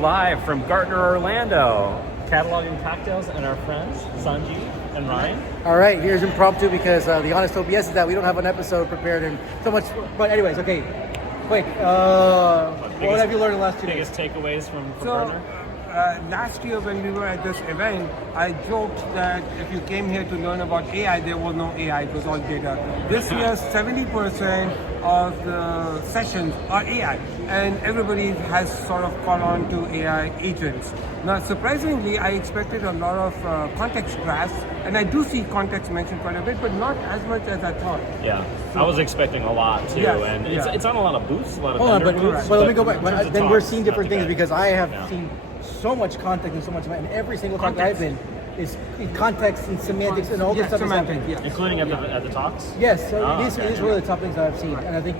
live from Gartner Orlando, cataloging cocktails and our friends, Sanjeev and Ryan. All right, here's impromptu because the honest OBS is that we don't have an episode prepared and so much. But anyways, okay, quick. What have you learned in the last 2 days? Biggest takeaways from Gartner? Last year when we were at this event, I joked that if you came here to learn about AI, there was no AI, it was all data. This year, 70% of the sessions are AI, and everybody has sort of caught on to AI agents. Now, surprisingly, I expected a lot of context graphs, and I do see context mentioned quite a bit, but not as much as I thought. Yeah, I was expecting a lot too, and it's on a lot of booths, a lot of vendor booths. But let me go back. But then we're seeing different things because I have seen so much context and so much, and every single talk that I've been is in context and semantics and all this stuff is happening. Including at the talks? Yes, so these were the top things that I've seen. And I think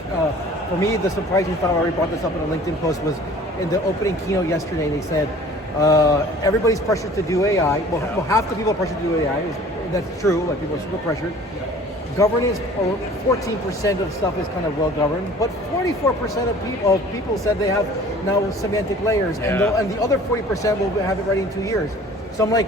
for me, the surprising thought, I already brought this up in a LinkedIn post, was in the opening keynote yesterday, they said everybody's pressured to do AI. Well, half the people are pressured to do AI. That's true, like people are super pressured. Governance, or 14% of stuff is kind of well governed, but 44% of people said they have now semantic layers, and the other 40% will have it ready in 2 years. So I'm like,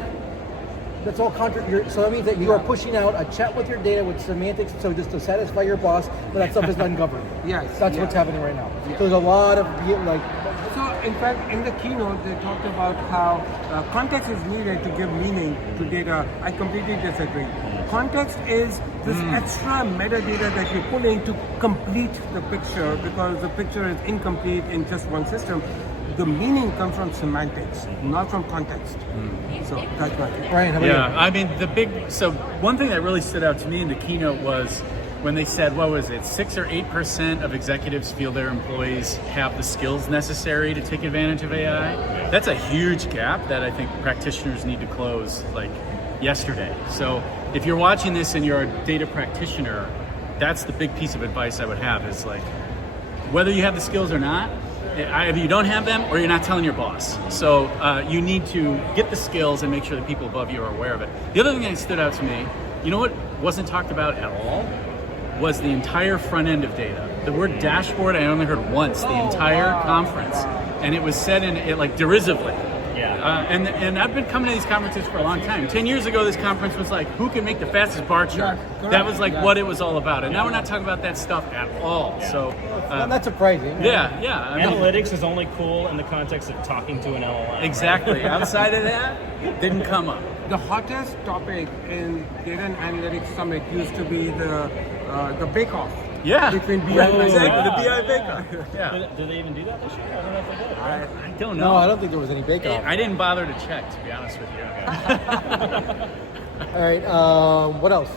that's all contrary. So that means that you are pushing out a chat with your data with semantics, so just to satisfy your boss, but that stuff is ungoverned. That's what's happening right now. So there's a lot of So in fact, in the keynote, they talked about how context is needed to give meaning to data. I completely disagree. Context is this extra metadata that you put in to complete the picture, because the picture is incomplete in just one system. The meaning comes from semantics, not from context. So that's my thing. Ryan, how about you? I mean, one thing that really stood out to me in the keynote was when they said, what was it, 6 or 8% of executives feel their employees have the skills necessary to take advantage of AI. That's a huge gap that I think practitioners need to close like yesterday. So if you're watching this and you're a data practitioner, that's the big piece of advice I would have, is like, whether you have the skills or not, either you don't have them or you're not telling your boss. So you need to get the skills and make sure that people above you are aware of it. The other thing that stood out to me, you know what wasn't talked about at all, was the entire front end of data. The word dashboard I only heard once the entire conference, and it was said in it like derisively. And I've been coming to these conferences for a long time. 10 years ago, this conference was like, who can make the fastest bar chart? That was like what it was all about. And now we're not talking about that stuff at all. So that's surprising. Analytics is only cool in the context of talking to an LLM. Exactly. Outside of that, didn't come up. The hottest topic in Data and Analytics Summit used to be the bake-off. Between BI and the BI bake-off. Did they even do that this year? I don't know if they did. I don't know. No, I don't think there was any bake-off. I didn't bother to check, to be honest with you. All right, what else?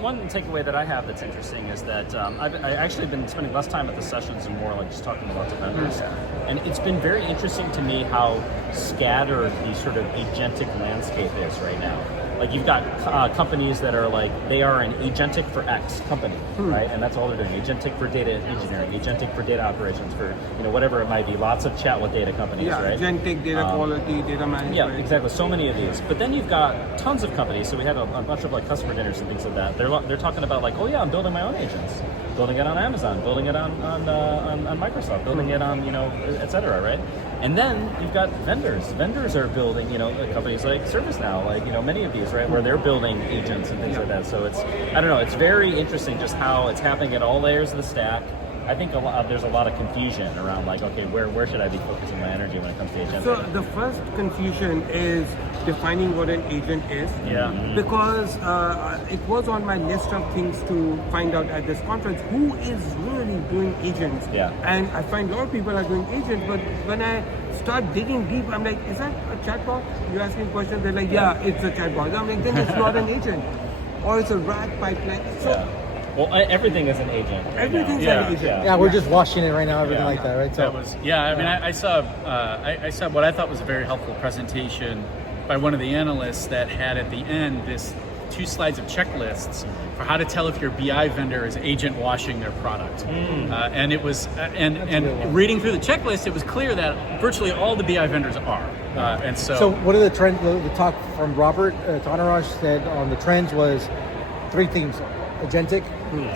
One takeaway that I have that's interesting is that I've actually been spending less time at the sessions and more like just talking about the vendors. And it's been very interesting to me how scattered the sort of agentic landscape is right now. Like you've got companies that are like, they are an agentic for X company, right? And that's all they're doing. Agentic for data engineering, agentic for data operations, for whatever it might be. Lots of chat with data companies, right? Agentic, data quality, data management. Yeah, exactly. So many of these. But then you've got tons of companies. So we had a bunch of like customer dinners and things like that. They're talking about like, oh yeah, I'm building my own agents, building it on Amazon, building it on Microsoft, building it on et cetera, right? And then you've got vendors. Vendors are building, companies like ServiceNow, like, many of these, right, where they're building agents and things like that. So it's very interesting just how it's happening at all layers of the stack. I think there's a lot of confusion around like, okay, where should I be focusing my energy when it comes to agents? So the first confusion is defining what an agent is. Because it was on my list of things to find out at this conference, who is really doing agents. And I find a lot of people are doing agents, but when I start digging deep, I'm like, is that a chatbot? You're asking questions, they're like, yeah, it's a chatbot. I'm like, then it's not an agent. Or it's a RAG pipeline. Well, everything is an agent. Everything's an agent. Yeah, we're just washing it right now, everything like that, right? So I saw what I thought was a very helpful presentation by one of the analysts that had at the end this 2 slides of checklists for how to tell if your BI vendor is agent washing their product. And it was, and reading through the checklist, it was clear that virtually all the BI vendors are. And so what are the trends? The talk from Robert Tanaraj said on the trends was 3 themes: agentic,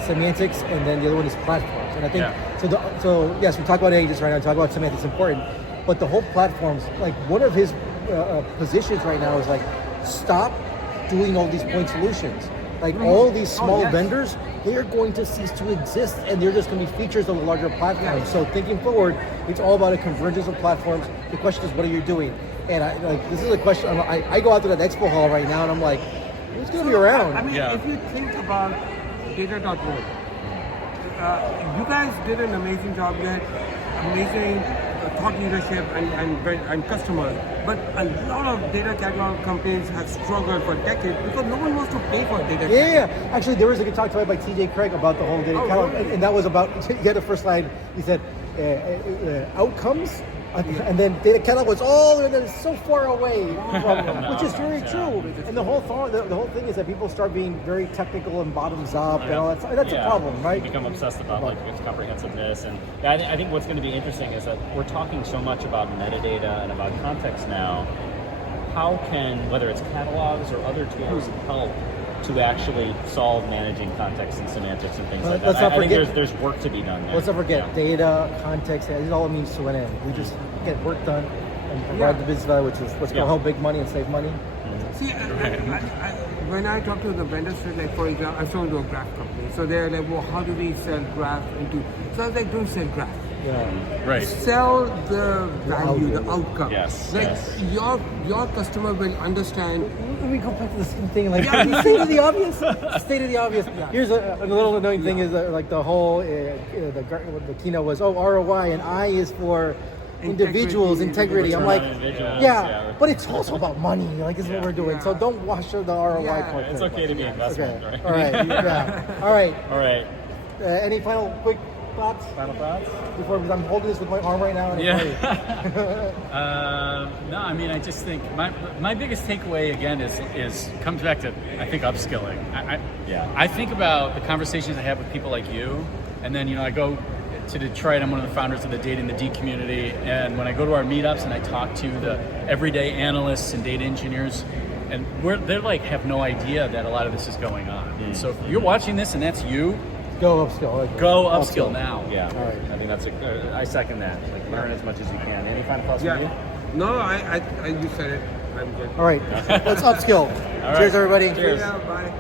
semantics, and then the other one is platforms. And I think so. Yes, we talk about agents right now. We talk about semantics, important. but the whole platform's like one of his positions right now is like, stop doing all these point solutions. Like all these small vendors, they're going to cease to exist, and they're just going to be features of the larger platform. Yes. So thinking forward, it's all about a convergence of platforms. The question is, what are you doing? And this is a question. I go out to that expo hall right now, and I'm like, who's going to be around? I mean, if you think about data.org, you guys did an amazing job. You had amazing thought leadership and customers. But a lot of data catalog companies have struggled for decades because no one wants to pay for data. Yeah. Actually, there was a good talk by TJ Craig about the whole data catalog, really? and that was about. You had the first slide. He said outcomes. And then data catalog was and then it's so far away from, which is very true. And the whole thing is that people start being very technical and bottoms up and all that. And that's a problem, right? You become obsessed about like its comprehensiveness, and I think what's going to be interesting is that we're talking so much about metadata and about context now. How can, whether it's catalogs or other tools, help to actually solve managing context and semantics and things like that? I think there's work to be done there. Let's not forget data, context, it all means to an end. We just get work done and provide the business value, which is what's going to help make money and save money. See, when I talk to the vendors, like for example, I sold to a graph company. So they're like, well, how do we sell graph into? So I was like, don't sell graph. Yeah. Right. Sell the value, the outcome. Yes. Like yes. your customer will understand. Let me go back to the same thing. Like state of the obvious. State of the obvious. Here's a little annoying thing is like the whole the keynote was ROI and I is for individuals, integrity. I'm like, but it's also about money. Like, this is what we're doing. So don't wash the ROI part. It's okay to be investment. Okay. Right? All right. Yeah. All right. All right. Any final quick thoughts? Final thoughts? Because I'm holding this with my arm right now. And No, I mean, I just think my biggest takeaway again is comes back to, I think, upskilling. I think about the conversations I have with people like you, and then I go to Detroit. I'm one of the founders of the Data in the D community, and when I go to our meetups and I talk to the everyday analysts and data engineers, and they're like have no idea that a lot of this is going on. Mm-hmm. So if you're watching this and that's you, go upskill. Go upskill now. Yeah. All right. I think that's I second that. Like, learn as much as you can. Any final thoughts from you? No, I you said it. I'm good. All right. Let's upskill. All right. Cheers, everybody. Cheers. Yeah, bye.